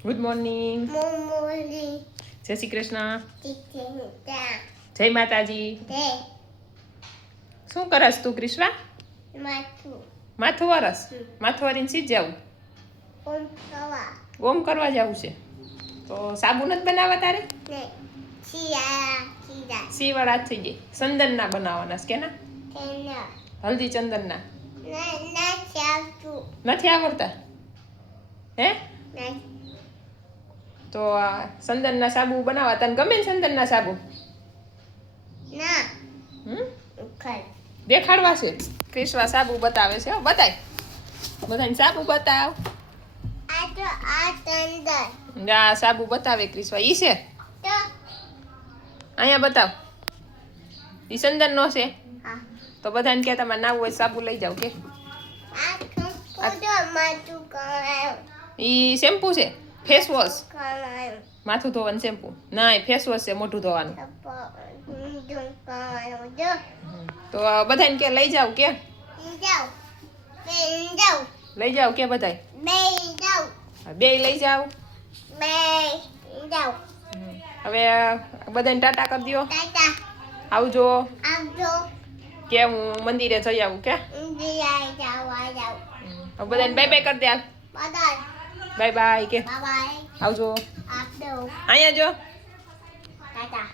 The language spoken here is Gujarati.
Good morning. મોમોલી જય શ્રી કૃષ્ણ. ટીચર જય માતાજી. તે શું કરસ તું ક્રિશ્વા? માથું માથું વરસ. માથું વારીને સીધ જાવું. ઓમ કવા ઓમ કરવા જવું છે. તો સાબુ નથી બનાવવા તારે? ને ચીયા સીવાળા થઈ જાય. ચંદનના બનાવવાના છે કે ના? તેના હલ્દી ચંદનના. ના ચાતું નથી આવડતા? હે? ના તો આ ચંદનના સાબુ બનાવવા તને ગમે ને ચંદનના સાબુ? ના હમ? ઉખડ દેખાડવા છે. ક્રિશ્વા સાબુ બતાવે છે. હો, બતાય. બધાને સાબુ બતાવ. આ તો આ તંદર આ સાબુ બતાવે ક્રિશ્વા. ઈ છે? તો અહીંયા બતાવ. ઈ ચંદનનો છે? હા તો બધાને કે તમારે નાવું હોય સાબુ લઈ જાવ કે. આ તો માથું કરાયો ઈ શેમ્પુ છે? Face wash. કરાયો માથું ધોવાનું શેમ્પુ. ના એ ફેસ વોશ છે મોઢું ધોવાનું. જો તો બધાને કે લઈ જાવ કે. જાવ જાવ લઈ જાવ કે બધાય. બે જાવ બે લઈ જાવ. બે જાવ હવે બધાને ટાટા કરી દો. ટાટા આવજો આવજો કે હું મંદિરે જઈ આવું કે. ઇન્ડિયા જાવા જાવ હવે બધાને બાય બાય કરી દે. હાલ બધાય બાય બાય કે. બાય આવજો. આપજો અહીંયા જો. ટાટા